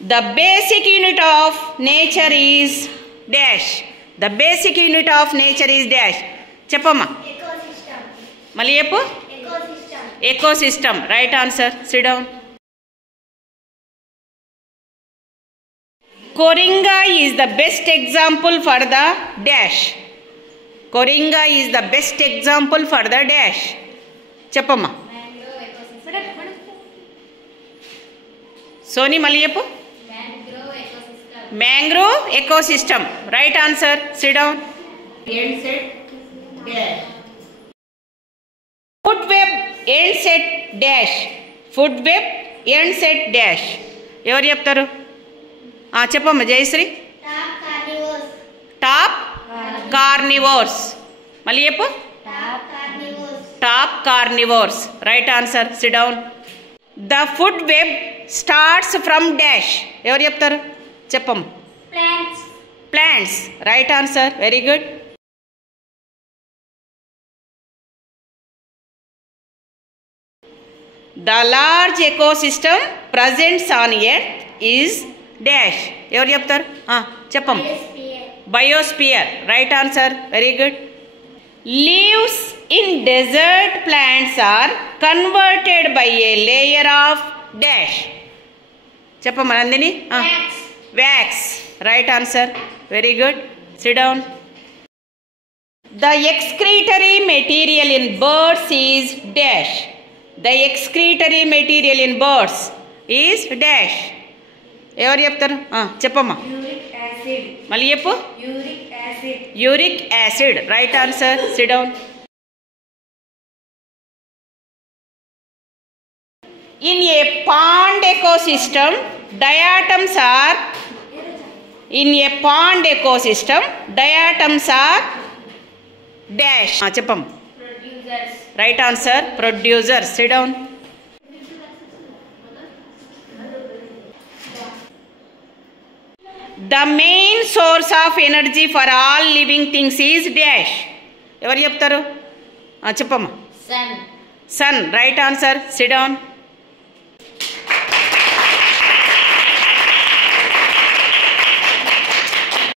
The basic unit of nature is dash. The basic unit of nature is dash. చెప్పమ్మా. మళ్ళీ చెప్పు. Ecosystem. Right answer. Sit down. Koringa is the best example for the dash. Koringa is the best example for the dash. చెప్పమ్మా. సోని మళ్ళీ చెప్పు. Mangrove ecosystem. Right answer. Sit down. End set dash. Food web end set dash. Food web end set dash. ఎవరు చెప్తారు? చెప్పమ్మా Jayashree. Top carnivores. మళ్ళీ చెప్పు. Top carnivores. Right answer. Sit down. The food web starts from dash. ఎవరు చెప్తారు? చెప్పమ్మా. Plants. Right answer. Very good. The large ecosystem presents on earth is dash. ఎవరు చెప్తారు? చెప్పమ్మా. Biosphere. Right answer. Very good. Leaves in desert plants are converted by a layer of dash. చెప్పమ్మా Nandini. Wax. Right answer. Very good. Sit down. The excretory material in birds is dash. The excretory material in birds is dash. ఎవరు చెప్తారు? చెప్పమ్మా. మళ్ళీ చెప్పు. Uric acid. Right answer. Sit down. In a pond ecosystem diatoms are dash. చెప్పమ్మా. Right answer. Producers. Sit down. The main source of energy for all living things is dash. ఎవరు చెప్తారు? చెప్పమ్మా. Sun. Right answer. Sit down.